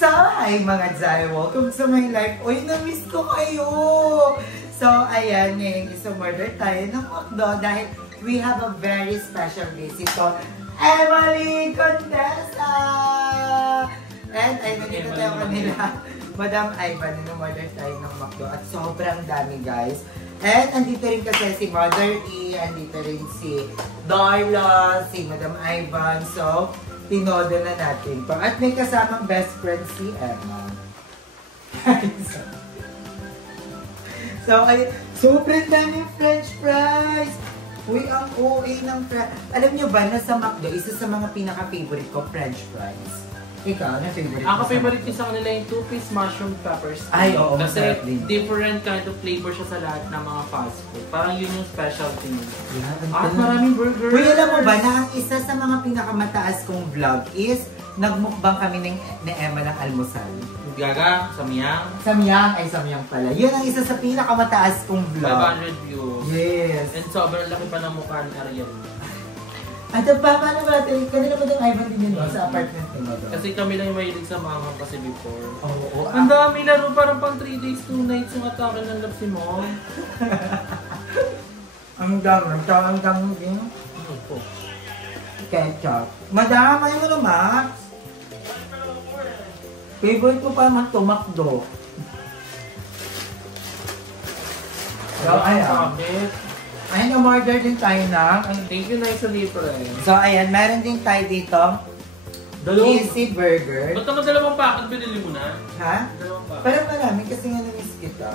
So, hi mga Zay! Welcome to my life! Uy, na-miss ko kayo! So, ayan, ngayon isumorder tayo ng McDo dahil we have a very special visitor, Emily Contessa! And ay, nandito tayo kanila, Madam Ivan, nag-order tayo ng McDo at sobrang dami guys. And andito rin kasi si Mother E, andito rin si Darla, si Madam Ivan. So, tinodo na natin to. At may kasamang best friend si Emma. So, ay, sobrang daming French fries! Uy, ang OA ng fries. Alam nyo ba na sa McDo, isa sa mga pinaka-favorite ko, French fries. Ikaw, ano favorite? Ako favorite ko sa kanila yung 2-piece mushroom peppers. Ay, oo. Kasi different kind of flavor siya sa lahat ng mga fast food. Parang yun yung specialty nila. Yeah, at maraming burgers. Uy, alam mo ba na ang isa sa mga pinakamataas kong vlog is nagmukbang kami ni Emma ng almusal. Gaga, samyang. Samyang pala. Yun ang isa sa pinakamataas kong vlog. 500 views. Yes. And sobrang laki pa ng mukha ni Ariel. At paano ba natin? Kanila ba ng Ivan din yun sa apartment nila? Kasi kami lang yung mahilig sa mga kasi before. Oo. Ang dami laro, parang pang 3 days, 2 nights yung atake ng love si Mom. Ang dami din. Ketchup. Madama yun ano, Max? Favorite ko pa naman ito, McDo. So, ayan. Ayan, umorder din tayo ng... Thank you, nice libre. So, ayan, meron din tayo dito. Cheesy burger. Ba't naman dalawang packet binili mo na? Ha? Dalawang packet. Parang marami kasi nga na-miss kita.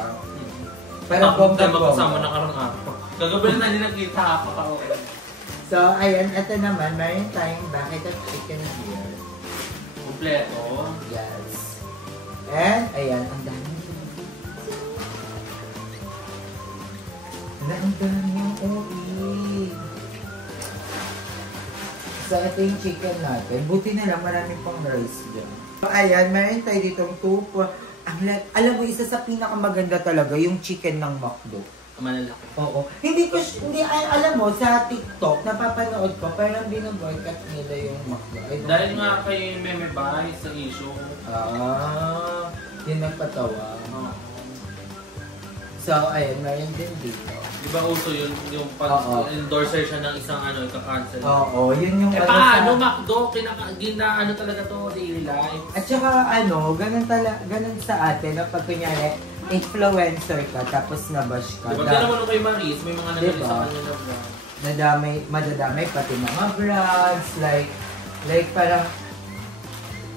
Parang magkasama na karang ako. Gagabi na hindi nakita ako ako. So, ayan, ito naman, meron tayong bucket of chicken here. Kompleto. Yes. And, ayan, ang dami. Ang dami yung OE. So, ito yung chicken natin. Buti na lang, marami pang rice dyan. So, ayan, meron tayo ditong tupo. Alam mo, isa sa pinakamaganda talaga, yung chicken ng McDo. Malalaki. Oo. Alam mo, sa TikTok, napapanood ko, parang binoboycott nila yung McDo. Dahil nga kay Meme Bay sa issue. Yun nagpatawa. So, ayun, meron din dito. Di ba uso yun, yung pag-endorser siya ng isang ika-cancel? Oo, yun yung... paano McDo? Gina talaga to daily life. At saka ganun sa atin, na pag kunyari, influencer ka, tapos nabash ka. Diba naman kay Maris, may mga nagali sa kanya na vlog. Madadamay pati mga vlogs, like parang...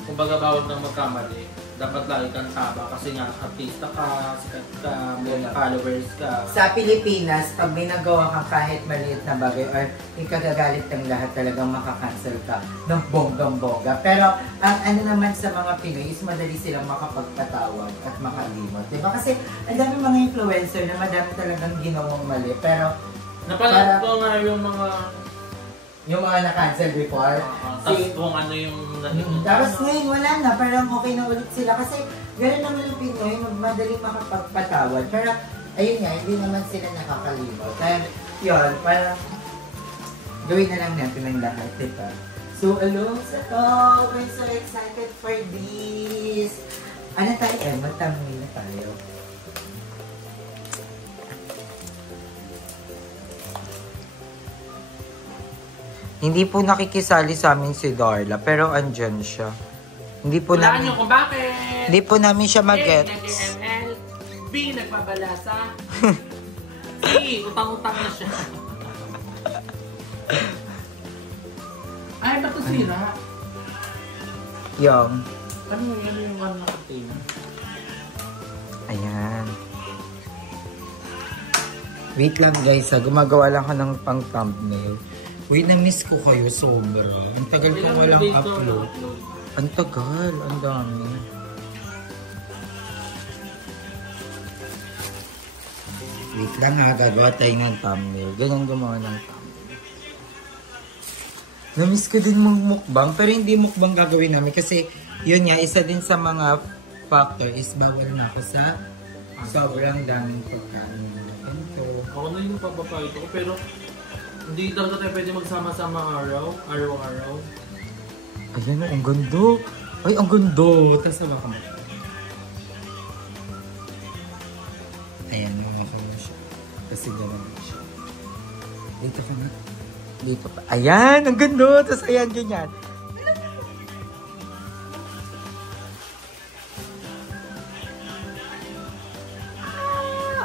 Kumbaga bawal nang magkamali. Dapat lagi kang taba kasi nga artista ka, sikat ka, may followers ka. Sa Pilipinas, pag may nagawa ka kahit maliit na bagay or ikagagalit ng lahat talagang makakancel ka ng bonggang-bongga. Pero ang ano naman sa mga Pinoy is madali silang makapagpatawad at makalimot. Diba? Kasi ang dami mga influencer na madami talagang ginawang mali. Pero napalad ko nga yung mga na-cancel before. Tapos kung ano yung... Tapos ngayon wala na, parang okay na ulit sila. Kasi gano'n naman yung Pinoy, madaling makapagpatawad. Pero ayun nga, hindi naman sila nakakalimot. Kaya yun, parang gawin na lang natin ang lahat, diba? So, hello sa to! We're so excited for this! Ano tayo, Emma? Tamay na tayo. Hindi po nakikisali sa amin si Darla, pero andyan siya. Hindi po namin... kung bakit? Hindi po namin siya mag-gets. A, B, nagpabalasa. C, utang-utang na siya. Ay, ba't ito sira? Yung. Ano yung ano nakating? Ayan. Wait lang guys, gumagawa lang ko ng pang thumbnail. Wait, na-miss ko kayo sobra. Ang tagal kong walang upload. Ang tagal, ang dami. Wait lang ha, gagawa tayo ng thumbnail. Ganyan gumawa ng thumbnail. Na-miss ko din mukbang, pero hindi mukbang gagawin namin kasi yun nga, isa din sa mga factor is bawal na ako sa sobrang daming pagkain. Ganito. Ako na yung papapayot ko, pero hindi talaga tayo pwede magsama-sama araw-araw. Ayan, ang ganda. Ay, ang gundo. Tapos naman ka mo. Ayan, mga ka mo siya. Kasi gano'n siya. Dito ka na. Dito pa. Ayan, ang gundo. Tapos ayan, ganyan.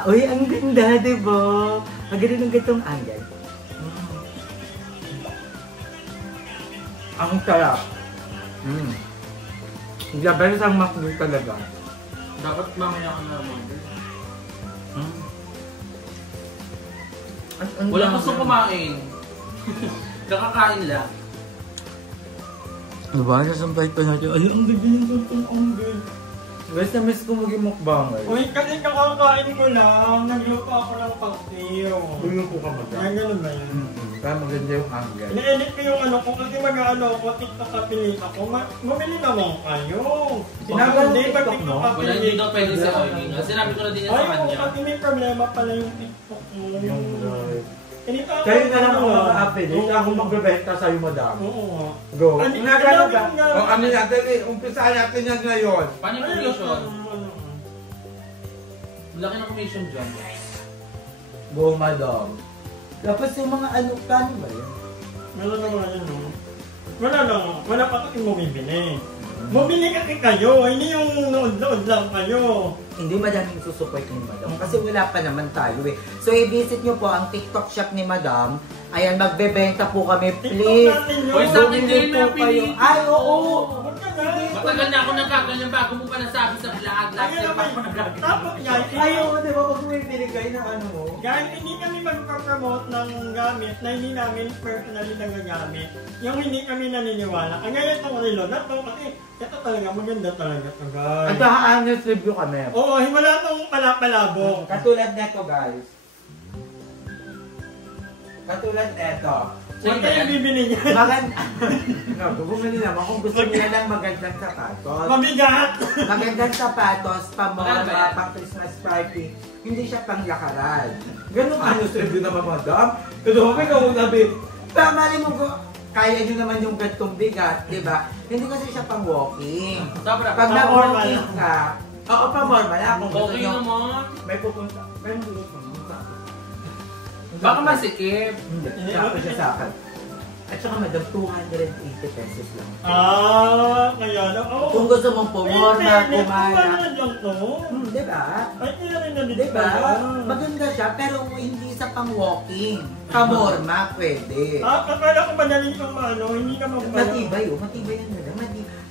Uy, ang ganda, diba? Ang ganda ng gatong angle. Ang sarap. Laban sa McDo talaga. Dapat mamaya ka na naman. Wala gusto kumain. Kakakain lang. Diba? Nasampay pa natin. Ay, ang ganda ng gatong angle. Guys, na-miss ko maging mukbanger. Uy, kasi kakakain ko lang. Nagluto ako ng pagtiyo. Bulupo ka mag Ay, ganun ba yan? Kaya maganda yung angle. Ina-edit ko yung ano ko kasi mag-ano ko, TikTok kapili ako. Mamili naman kayo. Sinabi Hindi, ng pag TikTok, TikTok no? Wala, kapili. hindi daw pwede sa oiling. Sinabi ko na din yan Ay, sa kanya. kasi may problema pala yung TikTok mo. Yung live. Kayo na lang ako maka-appelate. Hindi ako magbebenta sa'yo, madam. Oo. Go. Ano, Nagano ka? ano, O kami natin eh. Umpisahan natin yan ngayon. Paano yung commission? Laki ng commission dyan. Go, madam. Tapos yung mga ano, paano ba yun? Wala naman yan, no? Wala lang. Wala pa kasi bumibili. Bumili kasi kayo, hindi yung nood-nood lang kayo. Hindi madaming susupport ni madam. Kasi wala pa naman tayo eh. So i-visit nyo po ang TikTok shop ni madam. Ayan, magbebenta po kami, please. TikTok natin yun. Uy, sa akin Bumili din po na kayo. pinili. Ay, oo. Huwag ka na. Matagal na ako nagkaganyan bago mo pa nasabi sa vlog. Last Ayun year pa naman. ako nagkaganyan. Tapos guys, Ay, oo, di ba? Pag bumibili kayo ng ano mo. guys, hindi kami magpapromote ng gamit na hindi namin personally nagagamit. Yung hindi kami naniniwala. Ang ngayon itong relo na to kasi ito talaga maganda talaga to guys. At honest review kami. Oo, wala tong palapalabong. Katulad neto, guys. Katulad neto. Huwag kayo bibili niya. Maganda. No, bumili naman kung gusto nila ng magandang sapatos. Mabigat! Magandang sapatos, Maganda pamora, yan. pang Christmas party. Hindi siya pang lakaran. Ganun ano sa review naman, madam. Pero may kamunabi. Mali mo ko, kaya nyo naman yung gantong bigat, di ba? Hindi kasi siya pang walking. Sobra. Pag Pang-normal na-walking ka, oo, pang normal lang. Kung gusto Okay nyo, naman. may pupunta. Pero hindi ko pumunta. Baka masikip. Hindi, sabi siya sa akin. At saka madam, 280 pesos lang. Kaya na. Oo. Kung gusto mong pumorma, Kumala kumala. lang to. Di ba? Ay, kaya rin na din Di ba? pala. Maganda siya, pero hindi sa pang-walking. Pamorma, pwede. Akala ko madaling kang ano, hindi ka magbala. Matibay, oh. Matibay yan madam.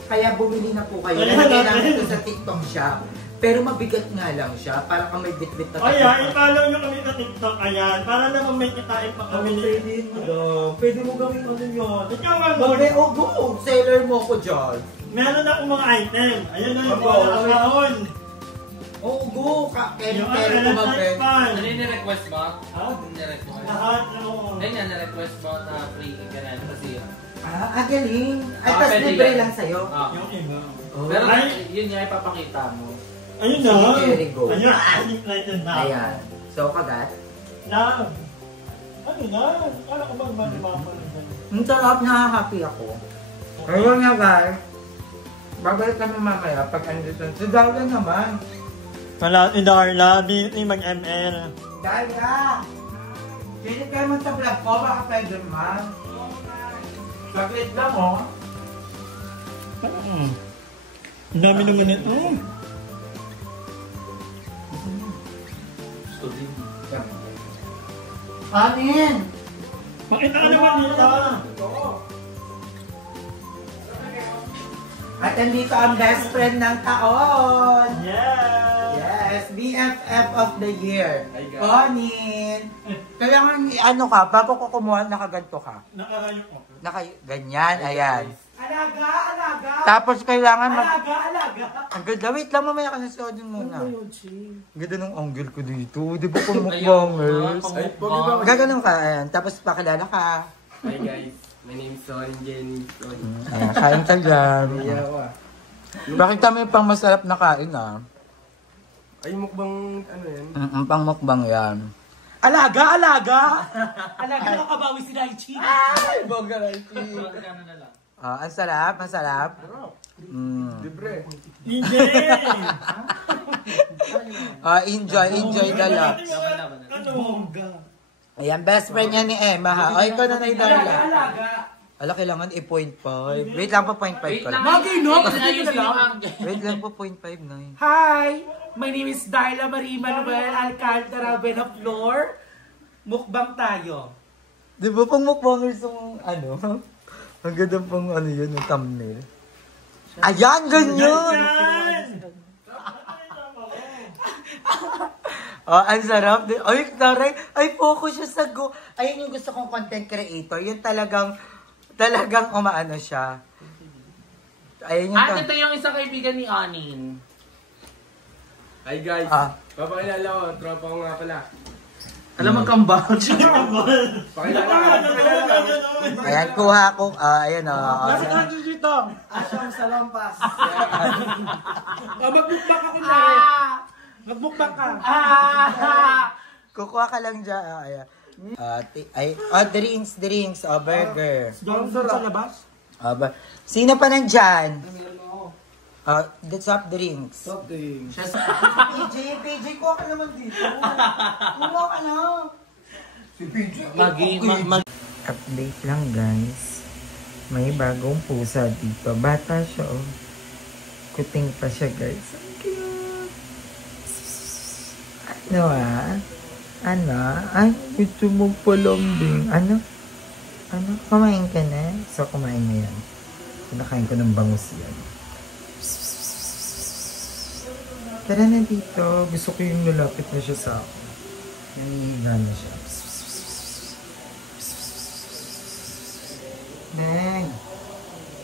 Kaya bumili na po kayo. Ayan, Nalagay natin. namin ito sa TikTok shop. Pero mabigat nga lang siya. Para kang may bit-bit na Ayan, i-follow nyo kami sa TikTok. Ayan, para naman may kitain pa kami. Pwede yun, madam. Pwede mo gawin ano yun. Ikaw nga mo. Magbe, oh, go! Seller mo ko dyan. Meron akong mga item. Ayan na yung Ako, mga kahon. Oh, go! Kaya Yung pero electric kumabend. fan. Ano yung ni-request mo? Ah? Ni-request. Lahat, oo. Ayun yan, ni-request mo na free ganyan kasi Galing. Ay, Ah, tas pwede libre yan. lang sa'yo. Yung iba. Oh. Pero Ay. yun nga ipapakita mo. Ayun na. Sige, Jerry, go. Ayun, ating natin na. Ayan. So, kagat. Na. Ano na? Kala ko ba mapapanood na? Ang sarap, na-happy ako. Ayun nga, guys. Babalik kami mamaya pag andito. Si Darla naman. Wala, si Darla, busy mag-ML. Darla! Pinip kayo man sa vlog ko, baka pwede man. Saglit lang, oh. Ang dami naman ito. Gusto din. Anin! Makita ka naman dito. At nandito ang best friend ng taon. Yes! Yes, BFF of the year. Hi, guys. Conin. Kaya nga, ano ka, bago ko kumuha, nakaganto ka. Nakarayo ko. Ganyan, ayan. Alaga, alaga! Tapos kailangan Alaga, alaga! Ang ganda, wait lang, mamaya ka nasuodin muna. Ang ganda ng angle ko dito. Di ba kung mukbangers? Ay, Gaganon ka, ayan. Tapos pakilala ka. Hi guys, my name is Son Jenny. Ayan, kain ka dyan. Bakit kami pang masarap na kain, ah? Ay, mukbang ano yan? Pang mukbang yan. Alaga, alaga! Alaga na kabawi si Daichi. Ay, bongga Magkano na lang? ang sarap, ang sarap. Libre. Hindi! Enjoy the lot. Ano? Ayan, best friend niya ni Emma ha. O, ikaw na Darla. Ala, kailangan i-0.5. Wait lang po, 0.5 ko lang. Wait lang po, 0.5 na yun. Hi! My name is Darla Marie Manuel Alcantara Benaflor. Mukbang tayo. Di ba pang mukbangers yung ano? Ang ganda pang ano yun, yung thumbnail. Ayan, ganyan! Oh, ang sarap. Ay, taray. Ay, focus siya sa go. Ayun yung gusto kong content creator. Yung talagang umaano siya. Ayun yung... ito yung isang kaibigan ni Anin. Hi guys. Papakilala ko. Tropa ko nga pala. Alam mo kambal. Pakilala ko. Ayan, kuha ko. Ayan o. dito. Asyong salampas. Magbukbang ako na rin. Magbukbang ka. Kukuha ka lang dyan. Ayan. Drinks. Burger. Doon sa labas? Sino pa nandyan? The soft drinks. Soft drinks. PJ, kuha ka naman dito. Kuha ka na. Si PJ. Update lang guys. May bagong pusa dito. Bata siya oh. Kuting pa siya guys. Ang cute. Ano? Ay, gusto mo palambing. Ano? Kumain ka na? So, kumain mo yan. Kinakain ko ng bangus yan. Tara na dito. Gusto ko yung nalapit na siya sa akin. Nanihiga na siya. Bang!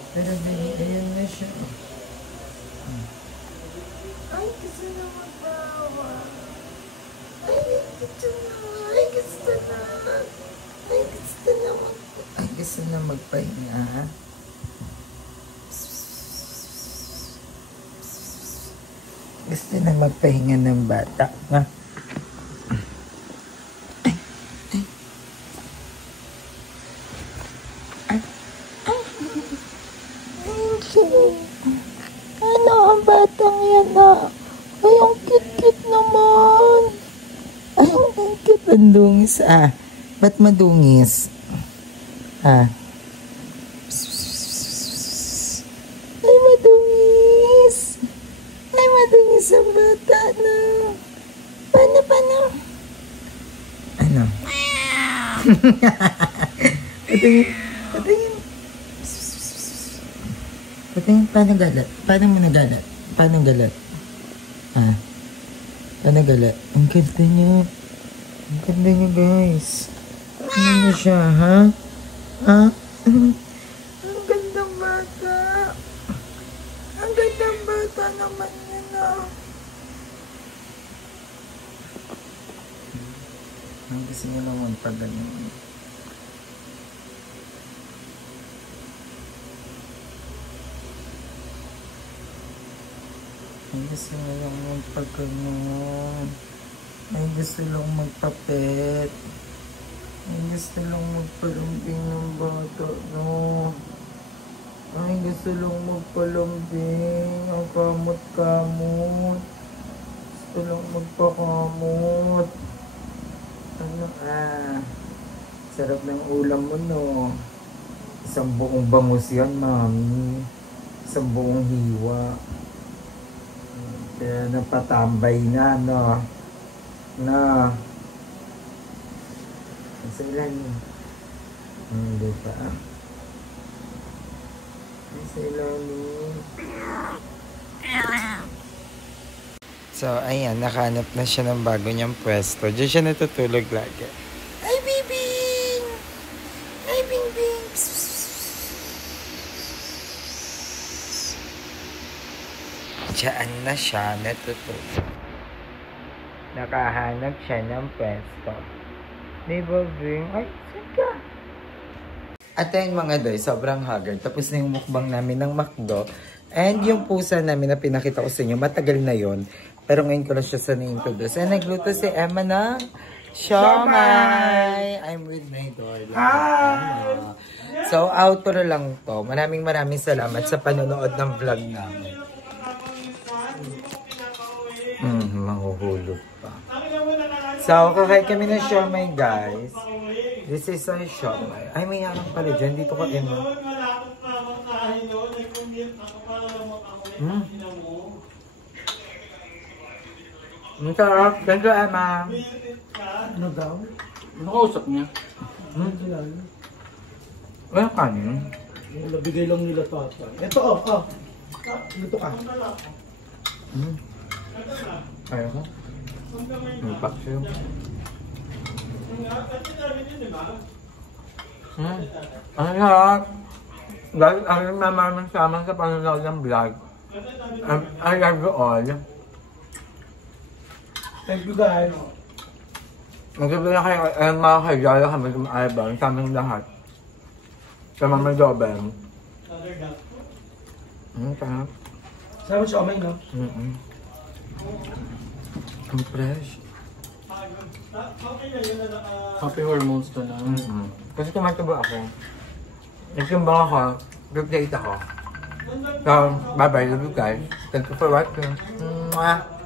Tara, ayan na siya. Ay, gusto na magbawa. Ay, gusto na magpahinga. Gusto na magpahinga ng bata. Nga. Ano ang batang yan na? Ay, ang cute-cute naman. Ay, ang cute ang dungis. Ba't madungis? Ay, madungis. Ay, madungis ang bata na. Paano? Ano? Patingin. Paano galat? Paano mo nagalat? Paano galat? Paano galat? Ang ganda niya. Ang ganda niya guys. Ano na siya, ha? Ang gandang bata. Ang gandang bata naman yun, Ang gusto niya naman pag ganyan. Ay, gusto nga lang magpagano'n. Ay, gusto lang magpapet. Ay, gusto lang magpalambing ng bata, no? Ay, gusto lang magpalambing. Ang kamot-kamot. Gusto lang magpakamot. Ano, sarap ng ulam mo, no? Isang buong bangus yan, mami. Isang buong hiwa. Kaya napatambay na, no? Sa ilan yun? Hindi pa, Sa ilan yun? So, ayan, nakahanap na siya ng bago niyang pwesto. Diyan siya natutulog lagi. Ay, Bibing! Ay, Bingbing! Diyan na siya natutulog. Nakahanap siya ng pwesto. Diba, Bing? Ay, saan ka? At ayun mga doy, sobrang haggard. Tapos na yung mukbang namin ng McDo. And yung pusa namin na pinakita ko sa inyo, matagal na yon. Pero ngayon ko lang siya sa na-introduce. And nagluto si Emma ng siomai. I'm with my daughter. Hi! So, outro lang to. Maraming salamat sa panonood ng vlog namin. Mahuhulog pa. So, kakain kami ng siomay, guys. This is a siomay. Ay, may harang pala dyan. Dito ka, Emma. Ang sarap. Thank you, Emma. Ano daw? Nakausap niya. Wala kanin. Nabigay lang nila tata. Ito, oh. Dito ka. Ayaw ko. May paksiw. Ang sarap. Guys, ang maraming sama sa panonood ng vlog. I love you all. Thank you, guys. Magsabi na kayo, mga kajala kami kumaibang sa aming lahat. Sa Mama Dobel. Sarap. Sarap siya, Omay, no? Ang fresh. Happy hormones ka na. Kasi tumataba ako. Nagsimbang ako, birthday ako. So, bye-bye, love you guys. Thank you for watching. Mwah!